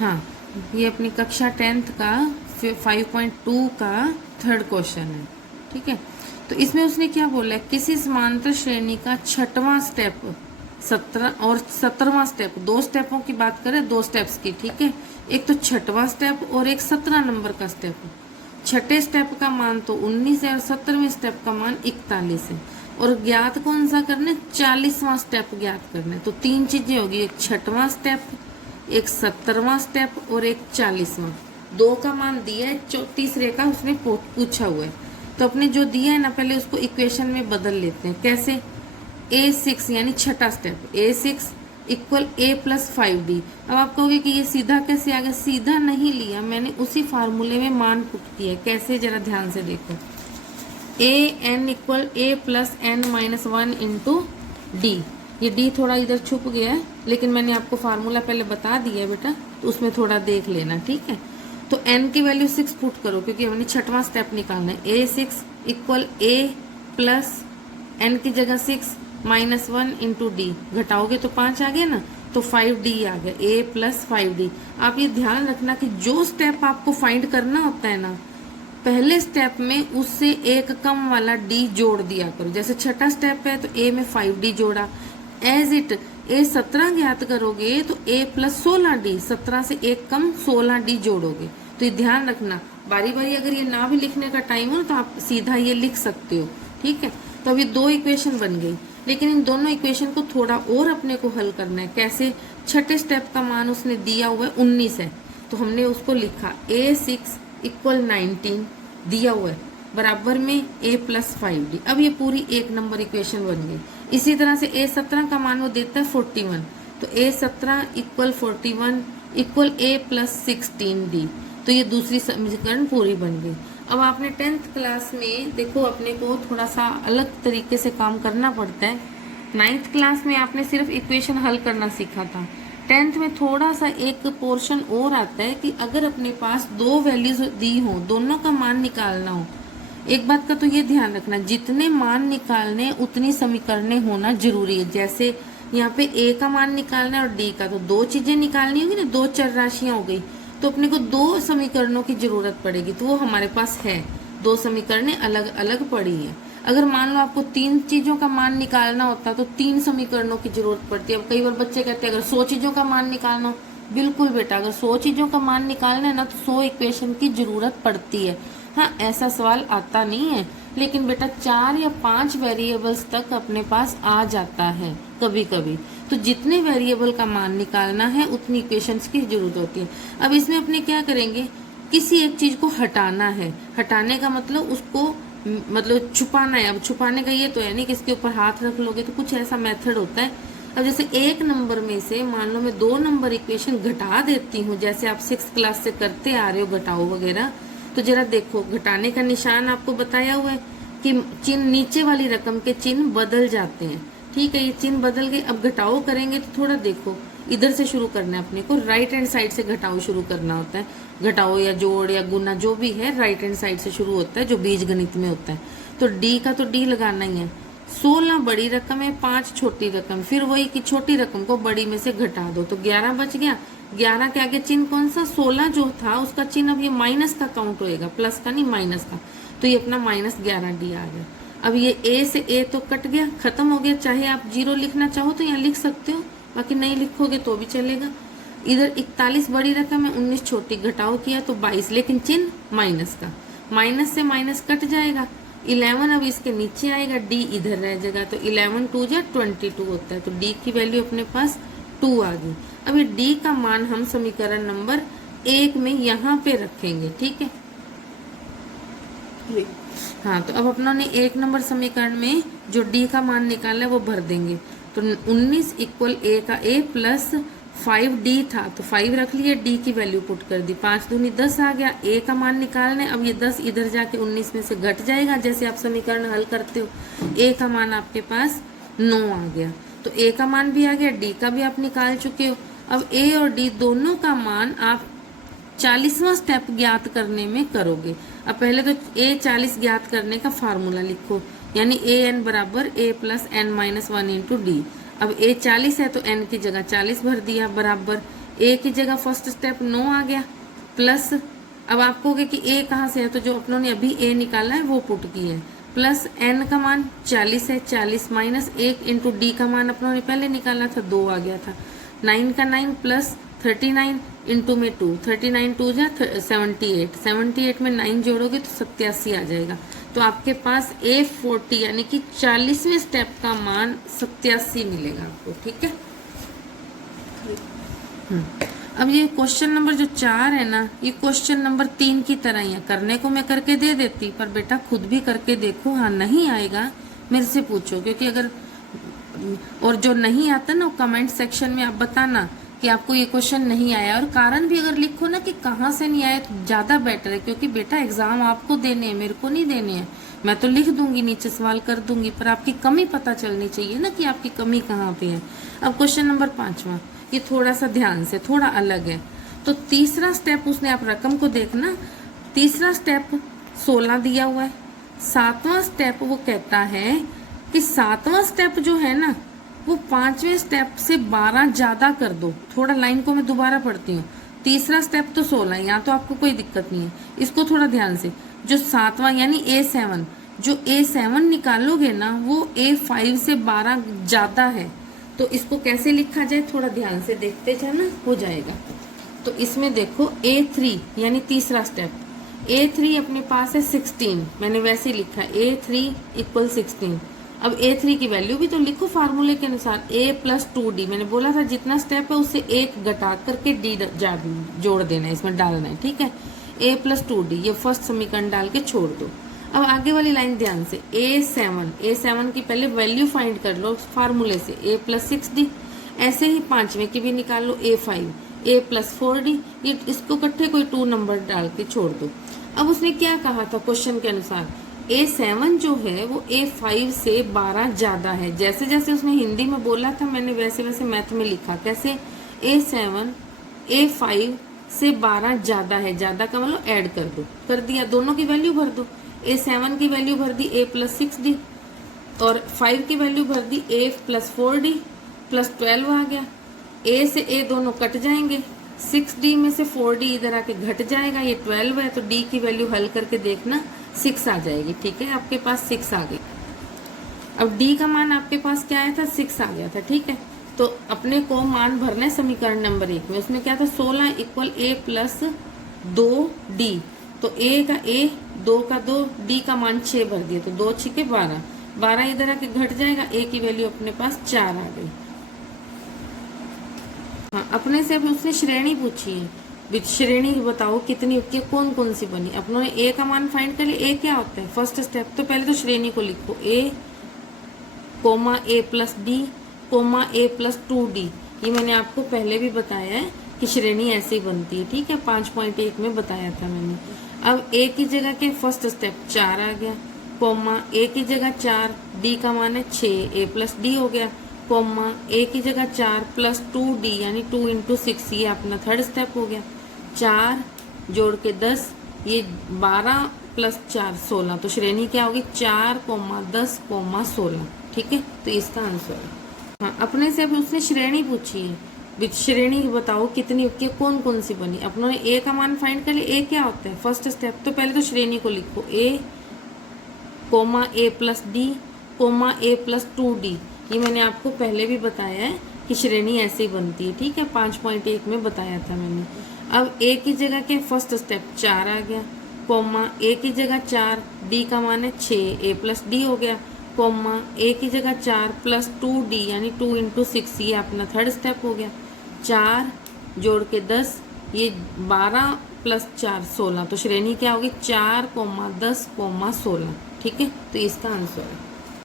हाँ, ये अपनी कक्षा 10th का 5.2 का थर्ड क्वेश्चन है। ठीक है, तो इसमें उसने क्या बोला है, किसी समांतर श्रेणी का छठवां स्टेप 17 और 17वां स्टेप, दो स्टेपों की बात करें, दो स्टेप्स की। ठीक है, एक तो छठवां स्टेप और एक 17 नंबर का स्टेप। छठे स्टेप का मान तो 19 है और 17वें स्टेप का मान 41 है। और ज्ञात कौन सा करना है, 40वां स्टेप ज्ञात करना है। तो तीन चीजें होगी, एक छठवां स्टेप, एक 17वां स्टेप और एक 40वां। दो का मान दिया है, तीसरे का उसने पूछा हुआ है। तो अपने जो दिया है ना, पहले उसको इक्वेशन में बदल लेते हैं। कैसे, A6 यानी छठा स्टेप, A6 इक्वल A+5D। अब आप कहोगे कि ये सीधा कैसे आ गया, सीधा नहीं लिया मैंने, उसी फार्मूले में मान पुट किया है। कैसे, जरा ध्यान से देखो, AN equal A+N-1 into D। ये D थोड़ा इधर छुप गया है, लेकिन मैंने आपको फार्मूला पहले बता दिया है बेटा, तो उसमें थोड़ा देख लेना। ठीक है, तो N की वैल्यू 6 पुट करो, क्योंकि हमने छठवां स्टेप निकालना है। A6 इक्वल A+N की जगह 6 -1 इंटू D, घटाओगे तो 5 आ गया ना, तो 5D आ गया, A+5D। आप ये ध्यान रखना कि जो स्टेप आपको फाइंड करना होता है ना, पहले स्टेप में उससे एक कम वाला D जोड़ दिया करो। जैसे छठा स्टेप है तो A में 5D जोड़ा, एज इट A17 ज्ञात करोगे तो A+16D, 17 से एक कम 16D जोड़ोगे। तो ये ध्यान रखना, बारी बारी अगर ये ना भी लिखने का टाइम हो तो आप सीधा ये लिख सकते हो। ठीक है, तो अभी दो इक्वेशन बन गई, लेकिन इन दोनों इक्वेशन को थोड़ा और अपने को हल करना है। कैसे, छठे स्टेप का मान उसने दिया हुआ है 19 है, तो हमने उसको लिखा A6 इक्वल 19 दिया हुआ है, बराबर में A+5D। अब ये पूरी एक नंबर इक्वेशन बन गई। इसी तरह से A17 का मान वो देता है 41, तो A17 इक्वल 41 इक्वल A+16D। तो ये दूसरी समीकरण पूरी बन गई। अब आपने 10th क्लास में देखो, अपने को थोड़ा सा अलग तरीके से काम करना पड़ता है। 9th क्लास में आपने सिर्फ इक्वेशन हल करना सीखा था। 10th में थोड़ा सा एक पोर्शन और आता है कि अगर अपने पास दो वैल्यूज दी हो, दोनों का मान निकालना हो। एक बात का तो ये ध्यान रखना, जितने मान निकालने उतनी समीकरणें होना जरूरी है। जैसे यहाँ पे A का मान निकालना है और D का, तो दो चीजें निकालनी होगी ना, दो चर राशियां हो गई, तो अपने को दो समीकरणों की जरूरत पड़ेगी। तो वो हमारे पास है, दो समीकरणें अलग अलग पड़ी हैं। अगर मान लो आपको तीन चीजों का मान निकालना होता तो तीन समीकरणों की जरूरत पड़ती है। अब कई बार बच्चे कहते हैं अगर 100 चीजों का मान निकालना हो, बिल्कुल बेटा, अगर 100 चीजों का मान निकालना है ना, तो 100 इक्वेशन की जरूरत पड़ती है। हाँ, ऐसा सवाल आता नहीं है, लेकिन बेटा 4 या 5 वेरिएबल्स तक अपने पास आ जाता है कभी कभी। तो जितने वेरिएबल का मान निकालना है उतनी इक्वेशंस की जरूरत होती है। अब इसमें अपने क्या करेंगे, किसी एक चीज को हटाना है। हटाने का मतलब उसको मतलब छुपाना है। अब छुपाने का ये तो है नहीं कि इसके ऊपर हाथ रख लोगे, तो कुछ ऐसा मेथड होता है। अब जैसे एक नंबर में से मान लो मैं 2 नंबर इक्वेशन घटा देती हूँ, जैसे आप 6th क्लास से करते आ रहे हो घटाओ वगैरह, तो जरा देखो, घटाने का निशान आपको बताया हुआ है कि चिन्ह, नीचे वाली रकम के चिन्ह बदल जाते हैं। ठीक है, ये चिन्ह बदल गए। अब घटाओ करेंगे तो थोड़ा देखो, इधर से शुरू करना है अपने को, राइट हैंड साइड से घटाओ शुरू करना होता है। घटाओ या जोड़ या गुना जो भी है राइट हैंड साइड से शुरू होता है, जो बीज गणित में होता है। तो डी का तो डी लगाना ही है। 16 बड़ी रकम है, 5 छोटी रकम, फिर वही कि छोटी रकम को बड़ी में से घटा दो, तो 11 बच गया। 11 के आगे चिन्ह कौन सा, 16 जो था उसका चिन्ह अब ये माइनस का काउंट होएगा, प्लस का नहीं माइनस का, तो ये अपना -11D आ गया। अब ये ए से ए तो कट गया, खत्म हो गया। चाहे आप 0 लिखना चाहो तो यहाँ लिख सकते हो, बाकी नहीं लिखोगे तो भी चलेगा। इधर 41 बड़ी रकम है, 19 छोटी, घटाओ किया तो 22, लेकिन चिन्ह माइनस का, माइनस से माइनस कट जाएगा। 11 अब इसके नीचे आएगा, डी इधर रह जाएगा, तो 11 2 जा 22 होता है, तो डी की वैल्यू अपने पास 2 आ गई। अब ये डी का मान हम समीकरण नंबर 1 में यहाँ पे रखेंगे। ठीक है, हाँ, तो अब अपनों ने 1 नंबर समीकरण में जो डी का मान निकाला है वो भर देंगे। तो 19 इक्वल ए का ए प्लस 5D था, तो 5 रख लिए, डी की वैल्यू पुट कर दी, 5 दूनी 10 आ गया। ए का मान निकालना है, अब ये 10 इधर जाके 19 में से घट जाएगा, जैसे आप समीकरण हल करते हो। ए का मान आपके पास 9 आ गया, तो ए का मान भी आ गया, डी का भी आप निकाल चुके हो। अब ए और डी दोनों का मान आप 40वां स्टेप ज्ञात करने में करोगे। अब पहले तो A40 ज्ञात करने का फार्मूला लिखो, यानी AN बराबर A+N-1 इंटू डी। अब A40 है तो N की जगह 40 भर दिया, बराबर ए की जगह फर्स्ट स्टेप 9 आ गया, प्लस अब आप कहोगे कि ए कहाँ से है, तो जो अपनों ने अभी ए निकाला है वो पुट की है, प्लस एन का मान 40 है, 40 माइनस 1 इंटू डी का मान अपनों ने पहले निकाला था 2 आ गया था, 9 का 9 प्लस 39 इंटू में 2, 39 2 जा 78, 78 में 9 जोड़ोगे तो 87 आ जाएगा। तो आपके पास A40 यानी कि 40वें स्टेप का मान 87 मिलेगा आपको, ठीक है। अब ये क्वेश्चन नंबर जो 4 है ना, ये क्वेश्चन नंबर 3 की तरह ही है। करने को मैं करके दे देती, पर बेटा खुद भी करके देखो, हाँ नहीं आएगा मेरे से पूछो, क्योंकि अगर और जो नहीं आता ना कमेंट सेक्शन में आप बताना कि आपको ये क्वेश्चन नहीं आया, और कारण भी अगर लिखो ना कि कहाँ से नहीं आया तो ज़्यादा बेटर है, क्योंकि बेटा एग्जाम आपको देने हैं, मेरे को नहीं देने हैं। मैं तो लिख दूंगी, नीचे सवाल कर दूंगी, पर आपकी कमी पता चलनी चाहिए ना कि आपकी कमी कहाँ पे है। अब क्वेश्चन नंबर 5वां, ये थोड़ा सा ध्यान से, थोड़ा अलग है। तो तीसरा स्टेप उसने, आप रकम को देखना, तीसरा स्टेप 16 दिया हुआ है, 7वां स्टेप वो कहता है कि 7वां स्टेप जो है ना वो 5वें स्टेप से 12 ज्यादा कर दो। थोड़ा लाइन को मैं दोबारा पढ़ती हूँ, तीसरा स्टेप तो 16, यहाँ तो आपको कोई दिक्कत नहीं है, इसको थोड़ा ध्यान से। जो 7वां यानी A7, जो A7 निकालोगे ना वो A5 से 12 ज्यादा है, तो इसको कैसे लिखा जाए थोड़ा ध्यान से देखते जाना, हो जाएगा। तो इसमें देखो A3 यानी तीसरा स्टेप, A3 अपने पास है 16, मैंने वैसे ही लिखा A3 इक्वल 16। अब A3 की वैल्यू भी तो लिखो फार्मूले के अनुसार, A प्लस 2D, मैंने बोला था जितना स्टेप है उससे एक घटा करके D जोड़ देना है, इसमें डालना है, ठीक है। A प्लस 2D, ये फर्स्ट समीकरण डाल के छोड़ दो। अब आगे वाली लाइन ध्यान से, A7 की पहले वैल्यू फाइंड कर लो फार्मूले से, A प्लस 6D। ऐसे ही 5वें की भी निकाल लो, A5, A प्लस 4D, ये इसको इकट्ठे कोई 2 नंबर डाल के छोड़ दो। अब उसने क्या कहा था क्वेश्चन के अनुसार, A7 जो है वो A5 से 12 ज्यादा है। जैसे जैसे उसने हिंदी में बोला था मैंने वैसे वैसे मैथ में लिखा, कैसे, A7 A5 से 12 ज्यादा है, ज्यादा का मतलब ऐड कर दो, कर दिया, दोनों की वैल्यू भर दो। A7 की वैल्यू भर दी A प्लस 6D, और 5 की वैल्यू भर दी A प्लस 4D प्लस 12 आ गया। A से A दोनों कट जाएंगे, 6D में से 4D इधर आके घट जाएगा, ये 12 है, तो D की वैल्यू हल करके देखना 6 आ जाएगी, ठीक है। आपके पास 6 आ गई। अब D का मान आपके पास क्या आया था, 6 आ गया था, ठीक है। तो अपने को मान भरना है समीकरण नंबर 1 में, उसमें क्या था, 16 इक्वल A प्लस 2D, तो A का A, 2 का 2, D का मान 6 भर दिया, तो 2 6 12, 12 इधर आके घट जाएगा, A की वैल्यू अपने पास 4 आ गई। हाँ, अपने से अब उसने श्रेणी पूछी है, श्रेणी बताओ कितनी, कौन कौन सी बनी। अपनों ने A का मान फाइंड कर लिया, A क्या होता है फर्स्ट स्टेप, तो पहले तो श्रेणी को लिखो, A comma A plus D comma A plus 2D, ये मैंने आपको पहले भी बताया है कि श्रेणी ऐसे ही बनती है, ठीक है, 5.1 में बताया था मैंने। अब A की जगह के फर्स्ट स्टेप 4 आ गया, कोमा A की जगह 4, D का मान है 6, A प्लस D हो गया, कोमा A की जगह 4 प्लस 2D यानी 2 इंटू 6, ये अपना थर्ड स्टेप हो गया। 4 जोड़ के 10, ये 12 प्लस 4 16, तो श्रेणी क्या होगी 4, 10, 16, ठीक है, तो इसका आंसर है। हाँ, अपने से अब उसने श्रेणी पूछी है, श्रेणी बताओ कितनी, कौन कौन सी बनी। अपनों ने A का मान फाइंड कर लिया, A क्या होता है फर्स्ट स्टेप, तो पहले तो श्रेणी को लिखो, A comma A plus D comma A plus 2D, ये मैंने आपको पहले भी बताया है कि श्रेणी ऐसे ही बनती है, ठीक है, 5.1 में बताया था मैंने। अब A की जगह के फर्स्ट स्टेप 4 आ गया, कोमा A की जगह 4, D का मान है 6, A प्लस D हो गया, कोमा A की जगह 4 प्लस 2D यानी 2 इंटू 6, ये अपना थर्ड स्टेप हो गया। 4 जोड़ के 10, ये 12 प्लस 4 16, तो श्रेणी क्या होगी 4, 10, 16, ठीक है, तो इसका आंसर है।